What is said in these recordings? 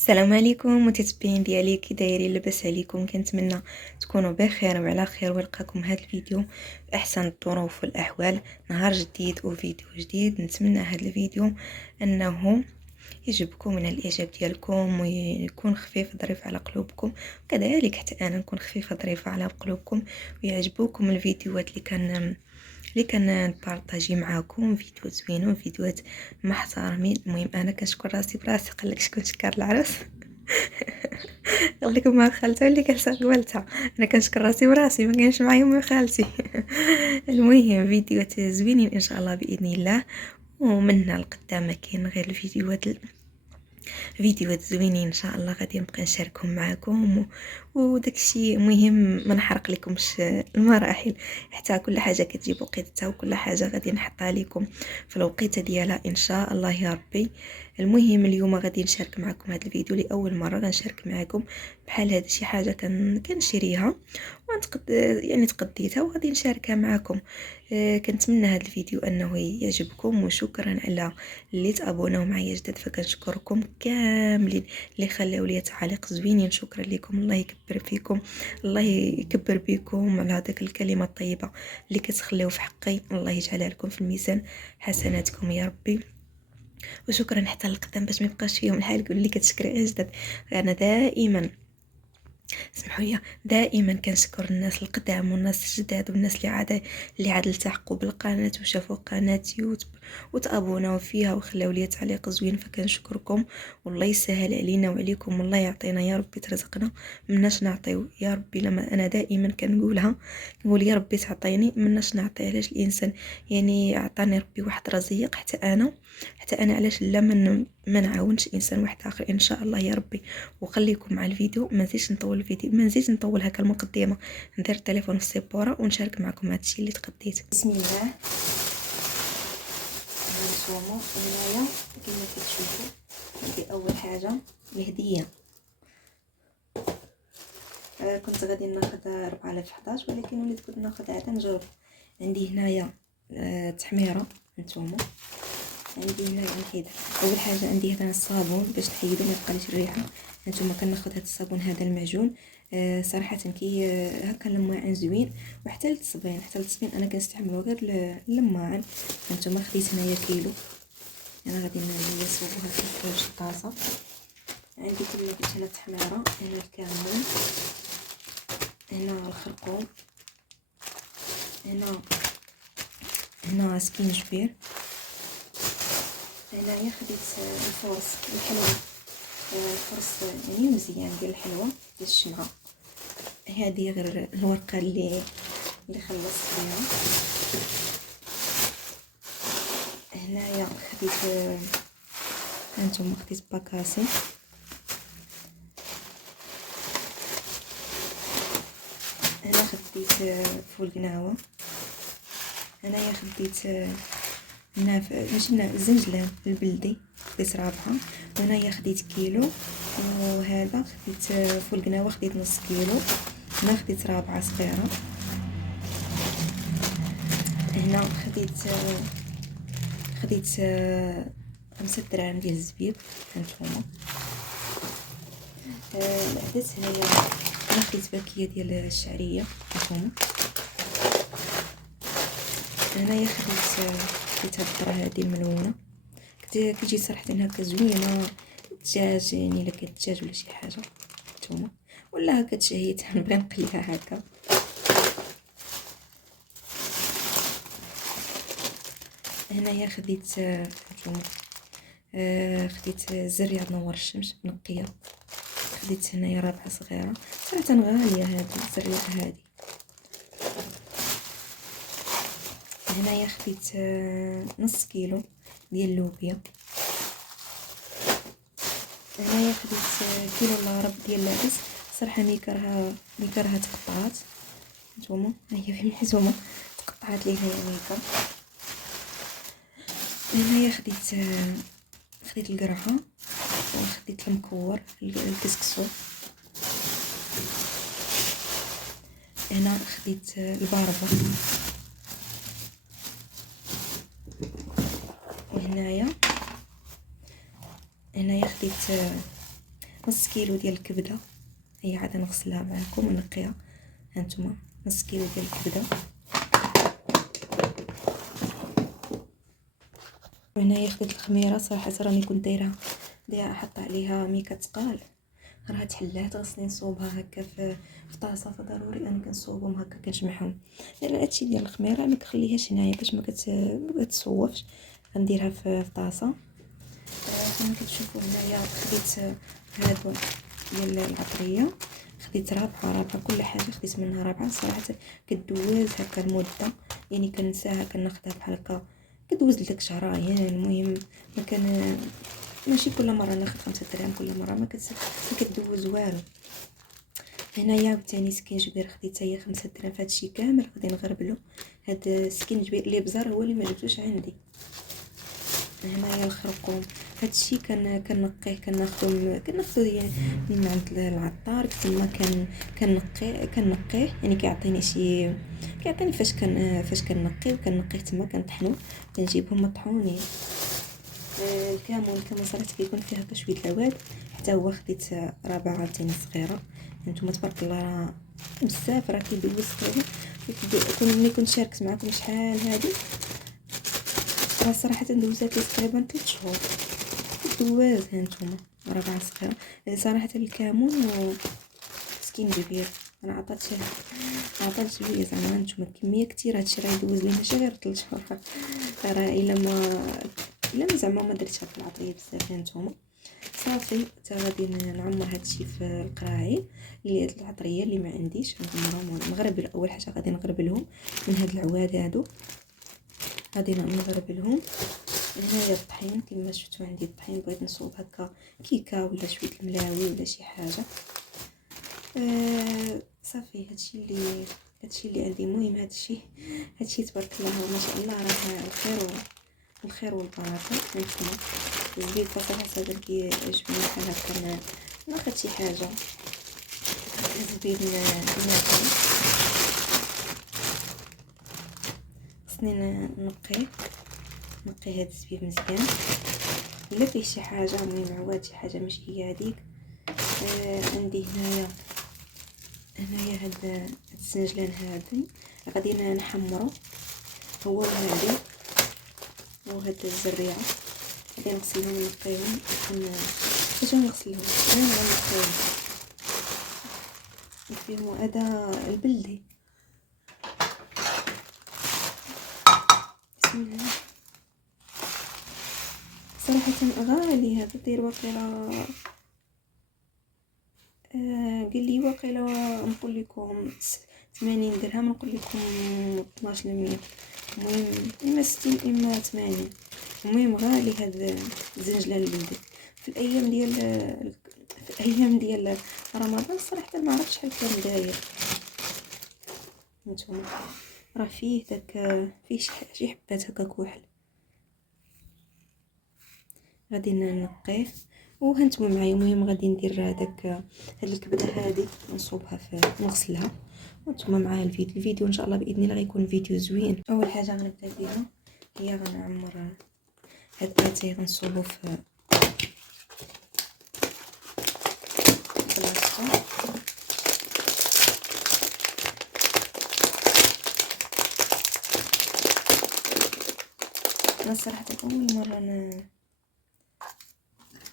السلام عليكم متتبعين ديالي، كي دايرين؟ لاباس عليكم؟ كنتمنى تكونوا بخير وعلى خير، ولقاكم هذا الفيديو باحسن الظروف والاحوال. نهار جديد وفيديو جديد. نتمنى هذا الفيديو انه يعجبكم من الاعجاب ديالكم ويكون خفيف ظريف على قلوبكم، وكذلك حتى انا نكون خفيفه ظريفه على قلوبكم ويعجبوكم الفيديوهات اللي كان نبارطاجي معاكم، فيديوهات زوينه وفيديوهات محترمين. المهم انا كنشكر راسي براسي، قال لك شكون شكر العروس. قال لك ما خالته اللي كلسه قبلتها. انا كنشكر راسي براسي، ما كانش معايا ما خالتي. المهم فيديوهات زوينين ان شاء الله باذن الله، ومنها لقدام ما كاين غير فيديوهات زوينين ان شاء الله غادي نبقى نشاركهم معكم. وداكشي مهم ما نحرق لكمش المراحل، حتى كل حاجه كتجيب وقيتها، وكل حاجه غادي نحطها لكم في الوقيته ديالها ان شاء الله يا ربي. المهم اليوم غادي نشارك معكم هذا الفيديو لاول مره، غنشارك معكم بحال هذا شي حاجه كنشريها يعني تقديتها وغادي نشاركها معكم. كنتمنى هذا الفيديو انه يعجبكم، وشكرا على اللي تابوناو معايا جداد، فكنشكركم كاملين اللي خلاو لي تعاليق زوينين. شكرا لكم، الله يكبر فيكم، الله يكبر بكم على هذيك الكلمه الطيبه اللي كتخليو في حقي. الله يجعلها لكم في الميزان حسناتكم يا ربي. وشكرا حتى القدام باش ما يبقاش فيهم الحال يقول لي كتشكري اجداد. انا دائما، اسمحوا لي، دائما كنشكر الناس القدام والناس الجداد والناس اللي عاد التحقوا بالقناه وشافوا قناتي وتابوناو فيها وخلاو لي تعليق زوين، فكنشكركم. والله يسهل علينا وعليكم، والله يعطينا يا ربي، ترزقنا مناش نعطيو يا ربي. لما انا دائما كنقولها، نقول يا ربي تعطيني مناش نعطي. علاش الانسان يعني عطاني ربي واحد رزيق، حتى انا علاش لا ما نعاونش انسان واحد اخر ان شاء الله يا ربي. وخليكم مع الفيديو، ما نزيدش نطول الفيديو، ما نزيدش نطول هكا المقدمه. ندير التليفون في السيبوره ونشارك معكم هادشي اللي تقديت. بسم الله. هانتوما هنايا كما كتشوفوا، هذه اول حاجه الهديه. كنت غادي ناخذ 4 في 11، ولكن وليت كنت ناخذ عاد نجرب. عندي هنايا تحميره. هانتوما عندي هنا نحيد اول حاجه، عندي هذا الصابون باش نحيدو ما يبقاليش الريحه. هانتوما كناخذ هذا الصابون، هذا المعجون. صراحه كي هكا اللماعن زوين، وحتى للتصبين، انا كنستعملو غير اللماعن. هانتوما خديت هنايا كيلو، انا غادي نصوبوها في شي طاسه. عندي كما قلت هنا التحميره، هنا الكمون، هنا الخرقوم، هنا سكينجبير، هنايا خديت الفرص الحلوه، فرص يعني مزيان ديال الحلوه ديال الشمعه. هذه غير الورقه اللي خلصت بها. هنايا خديت هانتوما خديت باكاسي. هنا خديت فول قناوه. هنايا خديت ماشي الزنجلان البلدي، خديت رابعه. وهنايا خديت كيلو، وهذا خديت فول قناوه، خديت نص كيلو. هنا خديت رابعه صغيره. هنا خديت 5 دراهم ديال الزبيب. هانتوما العدد هنايا. انا خديت باكيه ديال الشعريه. هانتوما هنايا خديت هاد الذره هادي الملونه، كتجي صراحه هكا زوينه. دجاج يعني، الا كانت دجاج ولا شي حاجه. هانتوما ولا هكا تشهيت نبغي نقليها هكا. هنايا خديت هانتوما خديت زريعه نور الشمس منقيه. خديت هنايا رابعه صغيره، صراحه غاليه هاد الزريعه هادي. هنايا خديت نص كيلو ديال اللوبيا. هنايا خديت كيلو الا ربع ديال العدس. صراحه ميكرها تقطعات. نتوما هي في الحزومه تقطعات ليها ميكر. هنايا خديت القرعه، وخديت المكور الكسكسو. هنا خديت الباربه. وهنايا خديت نص كيلو ديال الكبده، هي عاد نغسلها معكم ونقيها. هانتوما نص كيلو ديال الكبده. وهنايا خديت الخميره، صراحه راني كنت دايره حاطه عليها ميكا تقال، راه تحلات غسلي نصوبها هكا في طاسه، فضروري انا كنصوبهم هكا كنجمعهم، لان هادشي ديال الخميره ما كخليهاش هنايا باش ما كتصوفش. غنديرها في طاسه. كما كتشوفوا هنايا خديت هادو ديال العطريه، خديت رابعه كل حاجه خديت منها رابعه. صراحه كدوز هكا المده، يعني كنساها كناخذها بحال هكا كدوز لك شهرين. المهم ما كان ماشي كل مره ناخذ 5 دراهم، كل مره ما كتدوز والو. هنايا عاوتاني سكينجبير خديت هي 5 دراهم. فهادشي كامل غادي نغربلو. هاد السكينجبير اللي بزار هو اللي ما جبتوش عندي. هنايا الخرقوم، هادشي كنقيه كناخذو يعني من عند العطار تما. كنقيه يعني كيعطيني فاش كنقيه تما كنطحنو كنجيبهم مطحونين. الكمون صراحه كيكون فيه هكا شويه العواد، حتى هو خديت رابعه عاوتاني صغيره. هانتوما تبارك الله راه بزاف، راه كيدوز تقريبا. ملي كنت شاركت معكم شحال هادي، راه صراحه دوزات لي تقريبا 3 شهور دوز. هانتوما رابعه صغيره. صراحه الكمون وسكينجبير انا عطات شويه زعما. هانتوما كميه كثيره، هادشي راه يدوز لينا شي غير 3 شهور. راه الا زعما ما درتش هاد العطريه بزاف. هانتوما صافي حتى غادي نعمر هادشي في القراعي اللي هاد العطريه اللي ما عنديش نعمرهم. نغربل اول حاجه غادي نغربلهم من هاد العواد هادو، غادي نغربلهم. هنايا الطحين كما شفتوا عندي الطحين، بغيت نصوب هكا كيكه ولا شويه الملاوي ولا شي حاجه. صافي هادشي اللي عندي. المهم هادشي تبارك الله ما شاء الله راه الخير والبركه. نتوما الزبيب صراحه هذا كيعجبني بحال هكا ناخذ شي حاجه الزبيب ناكل. خصني نقي هاد الزبيب مزيان. الا فيه شي حاجه المهم عواد شي حاجه ماشي هي هذيك. عندي هنايا هاد السنجلان هادي غادي نحمرو، هو هادي وهاد الزريعه غادي نغسلهم ونقيهم. باش نغسلهم انا غنقيهم فيهم هذا البلدي. بسم الله. صراحه غالي هذا، داير واقيلا قال لي واقيلا نقول لكم 80 درهم، نقول لكم 12%. المهم اما 60 اما 80. المهم غالي هذا الزنجلان البلدي في الايام ديال رمضان. صراحه ما عرفتش شحال كان داير. نتوما راه فيه داك فيه شي حبات هكا كحل. غادي نقيه وهانتوما معايا. المهم غادي ندير هاد الكبده هذه نصوبها نغسلها وانتم معايا. الفيديو ان شاء الله باذن الله غيكون فيديو زوين. اول حاجه غنبدا بها هي غنعمر هاد الاتاي، غنصوبو في بلاصتو. انا صراحه اول مره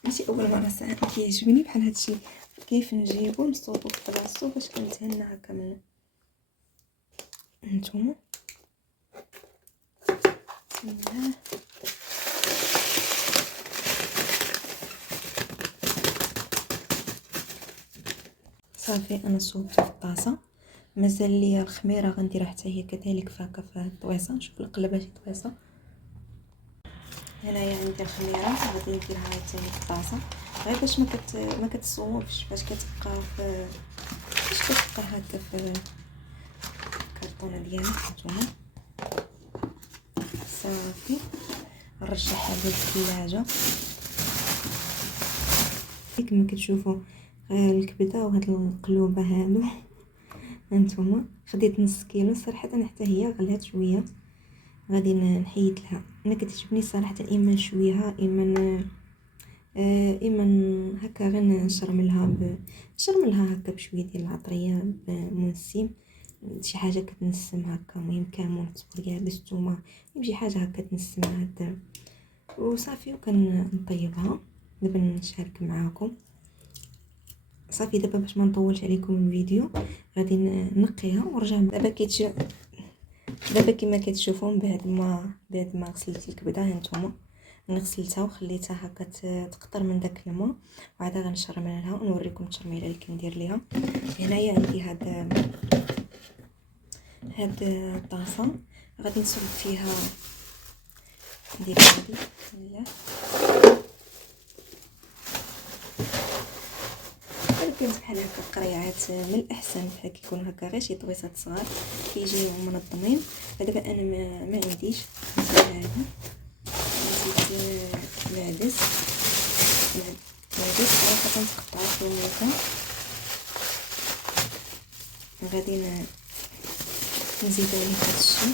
ماشي اول مره صراحه كيعجبني بحال هادشي كيف نجيبو نصوبو في بلاصتو باش كنتهنى هكا منه. هانتوما بسم الله. صافي انا صوبت في الطاسه. مازال لي الخميره غنديرها حتى هي كذلك فهكا في الطويصه. نشوف نقلبها شي طويصه. هنايا عندي الخميره غادي نديرها عاوتاني في الطاسه غير باش ما كتصوبش، باش كتبقى هكا في الكرتونه ديالها. نتوما صافي نرجعها للثلاجه. كما كتشوفوا الكبده وهاد القلوبه هادو. هانتوما خديت نص كيلو. صراحه حتى هي غلات شويه، غادي نحيد لها. انا كتعجبني صراحه اما نشويها اما اما هكا غير نشرملها هكا بشويه ديال العطريه بمنسم، شي حاجه كتنسم هكا، المهم كمون تصبر يابس الثومه، شي حاجه هكا تنسم هاد وصافي. وكنطيبها دابا نشارك معاكم. صافي دابا باش ما نطولش عليكم الفيديو غادي نقيها ونرجع. دابا كما كتشوفون بعد ما غسلت الكبده هانتوما، غسلتها وخليتها هكا تقطر من داك الماء، وعاد غنشرملها ونوريكم التشرميله اللي كندير ليها. هنايا عندي هاد الطاسه غادي نصب فيها، ندير هادي بسم الله. كانت بحال هكا قريعات من الاحسن بحال كيكونوا هكا غير شي طويصات صغار كيجيو منظمين. دابا انا ما عنديش هذا، نزيد العدس صراحه نقطعو في الميكا. غادي نزيد عليه هذا الشيء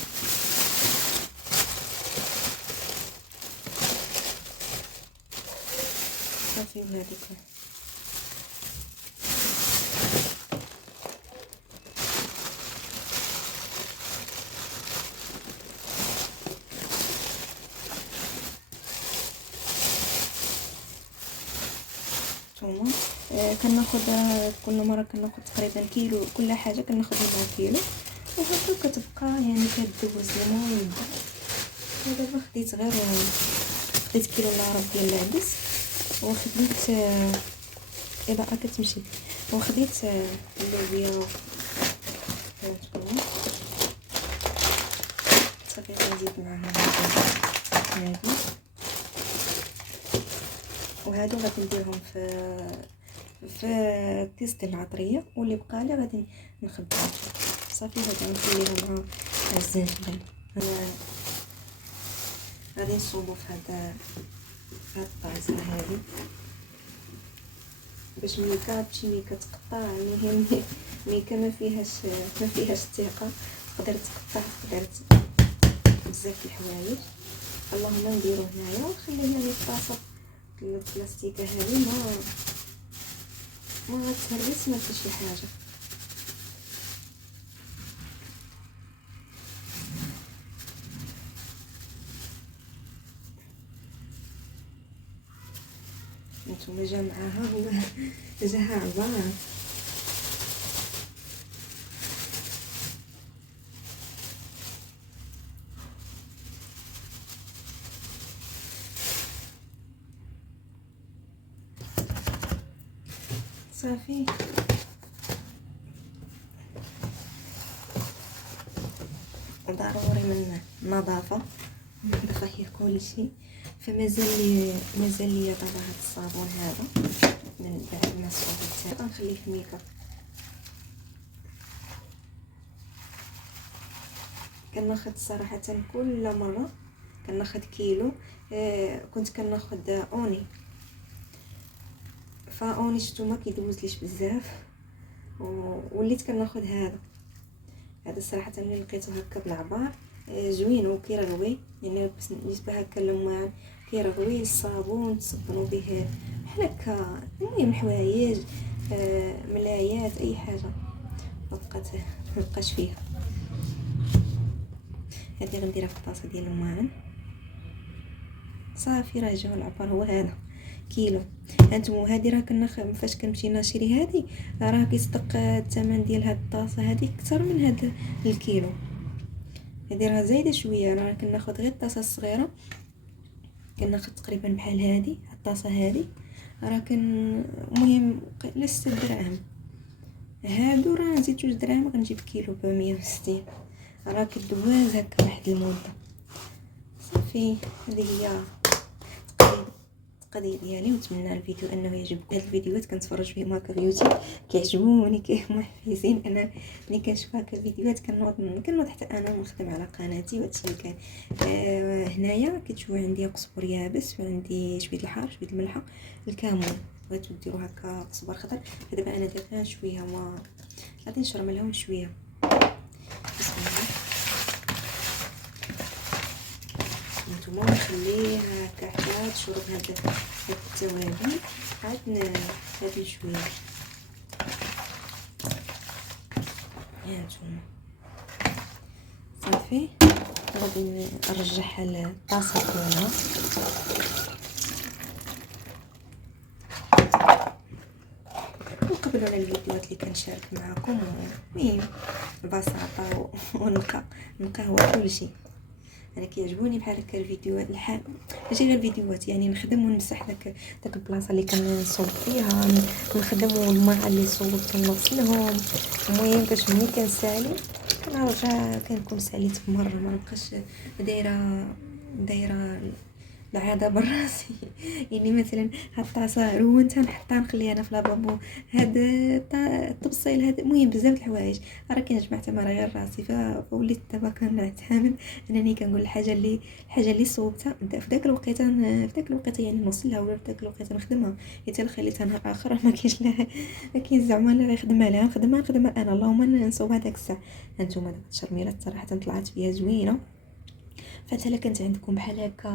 صافي. وهذيك الثومه كناخذ كل مره كناخذ تقريبا كيلو، كل حاجه كناخذ منها كيلو، وهكا كتبقى يعني كدوز الماء ويبدا. ودابا خديت كيلو الا ربع ديال العدس، وخديت اضاءه كتمشي، وخديت اللوبيا صافي. غنزيد معاها هادي وهادو غادي نديرهم في كيس العطريه، واللي بقى لي غادي نخبيهم صافي. غادي نخليها مع الزنجبيل. انا غادي نصوبو في هاد الطاسه هادي باش ميكا تقطع. المهم ميكا ما فيهاش الثقه، تقدر تقطع، تقدر بزاف الحوايج. اللهم نديرو هنايا ونخليه يعني الطاسه البلاستيكه هذه ما غتهرس ما حتى شي حاجه. نتوما جا معاها هو جاها عبار. صافي ضروري من النظافه هي كل شيء. فمازال لي دابا هاد الصابون هذا من بعد ما صوبت غنخليه في الميكا. كناخذ صراحه كل مره كناخذ كيلو. كنت كناخذ اوني، فاوني شفتو ما كيدوزليش بزاف، وليت كناخذ هذا صراحه ملي لقيته هكا بالعبار زوين وكيرغوي، يعني بالنسبه هكا للماء كيرغوي. الصابون تصبنوا به بحال هكا، المهم حوايج ملايات اي حاجه مبقاش فيها. هذه غنديرها في الطاسه ديال الماء صافي. راه جا العبار هو هذا كيلو. هانتوما هذه راه فاش كنمشي نشري هذه راه كيصدق الثمن ديال هاد الطاسه هذه اكثر من هذا الكيلو. هذه راه زايده شويه، راه كناخذ غير الطاسه الصغيره، كناخذ تقريبا بحال هذه الطاسه هذه راه المهم ل 6 دراهم. هادو راه نزيد 2 دراهم غنجيب كيلو ب 160. راه كدواز هكا واحد المده صافي. هذه هي القضيه ديالي، ونتمنى الفيديو انه يعجبكم. هاد الفيديوهات كنتفرج فيهم هكا في يوتيوب كيعجبوني محفزين. انا ملي كنشوف هكا الفيديوهات كنوض حتى انا نخدم على قناتي. وهادشي اللي كان هنايا كتشوفوا عندي قزبر يابس، وعندي شويه الحار، شويه الملحه، الكمون. بغيتو ديروا هكا قزبر خضر. فدابا انا درتها شويه ما غادي نشرملهم شويه. بسم الله. نتوما نخليها هكا حتى تشرب هذا التوابل عاد هاد شويه هانتوما صافي. غادي نرجعها للطاسه ديالها. نقبلوا على الفيديوهات اللي كنشارك معكم. المهم البساطه والنقاوه كلشي. انا كيعجبوني بحال هكا الفيديوهات الحال، ماشي غير الفيديوهات، يعني نخدم ونمسح داك البلاصه اللي كنصوب فيها، نخدم والماء اللي صوبت كنغسلهم. المهم باش ملي كنسالي كنرجع كنكون ساليت مره، ما نبقاش دايره العاده براسي. يعني مثلا هاد الطاسه رونتها نحطها نخليها انا في لابابو، هاد الطبسيل هاد، المهم بزاف د الحوايج راه كنجمع تما غير راسي. فوليت دابا كنعتمد انني كنقول الحاجه اللي صوبتها في داك الوقت يعني نوصلها، ولا في داك الوقت نخدمها. حتى خليتها نهار اخر ما كاينش ما كاين زعما لا غيخدمها لها نخدمها انا، اللهم نصوبها داك الساعه. هانتوما داك التشرميره صراحه طلعت فيها زوينه. فحتى كانت عندكم بحال هكا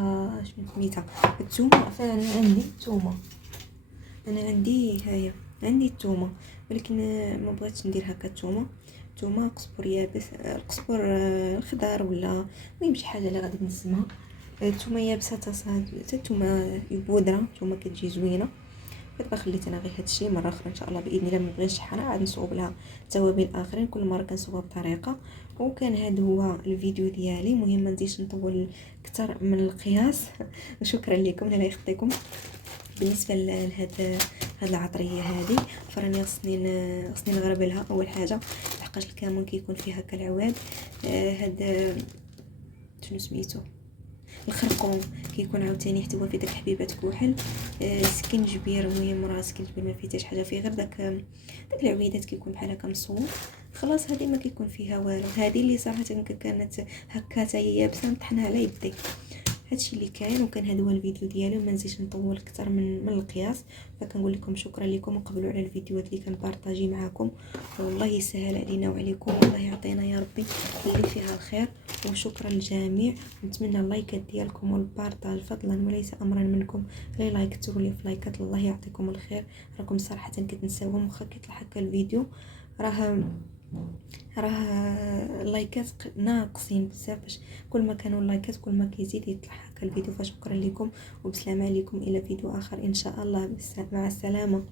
شنو سميتها الثومه، فانا عندي الثومه، انا عندي هيا عندي الثومه، ولكن ما بغيتش ندير هكا الثومه قزبر يابس، القزبر الخضر، ولا المهم شي حاجه اللي غادي نسمها الثومه يابسه. حتى الثومه بودره الثومه كتجي زوينه. دابا خليت انا غير هادشي، مره اخرى ان شاء الله باذن الله ما بغيتش شحال عاد نصوب لها توابل اخرين، كل مره كنصوبها بطريقه. وكان هذا هو الفيديو ديالي. مهم ما نزيدش نطول اكثر من القياس. وشكرا لكم الله يخطيكم. بالنسبه لهاد العطريه هذه فراني خصني نغربلها اول حاجه، لحقاش الكمون كيكون فيها كالعواد. هاد شنو سميتو الخرقوم كيكون عاوتاني حتى هو فيه داك حبيبات كحل. سكنجبير، المهم راه سكنجبير ما فيه حتى شي حاجه، فيه غير داك العويدات كيكون بحال هكا مصوب. خلاص هذه ما كيكون فيها والو. هذه اللي صراحه كانت هكا حتى هي يابسه نطحنها على يدي. هادشي اللي كاين. وكان هذا هو الفيديو ديالي، وما نزيدش نطول اكثر من القياس. فكنقول لكم شكرا لكم، وقبلوا على الفيديوهات اللي كنبارطاجي معكم. والله يسهل علينا وعليكم، والله يعطينا يا ربي اللي فيها الخير. وشكرا للجميع، نتمنى اللايكات ديالكم والبارطاج فضلا وليس امرا منكم. غير لايك تروا لي في لايكات، الله يعطيكم الخير. راكم صراحه كتنساوهم واخا كيطلع هكا الفيديو، راه اللايكات ناقصين بزاف. باش كل ما كانوا اللايكات كل ما كيزيد يطلع هكا الفيديو. فشكرا لكم وبسلامه عليكم الى فيديو اخر ان شاء الله. مع السلامه.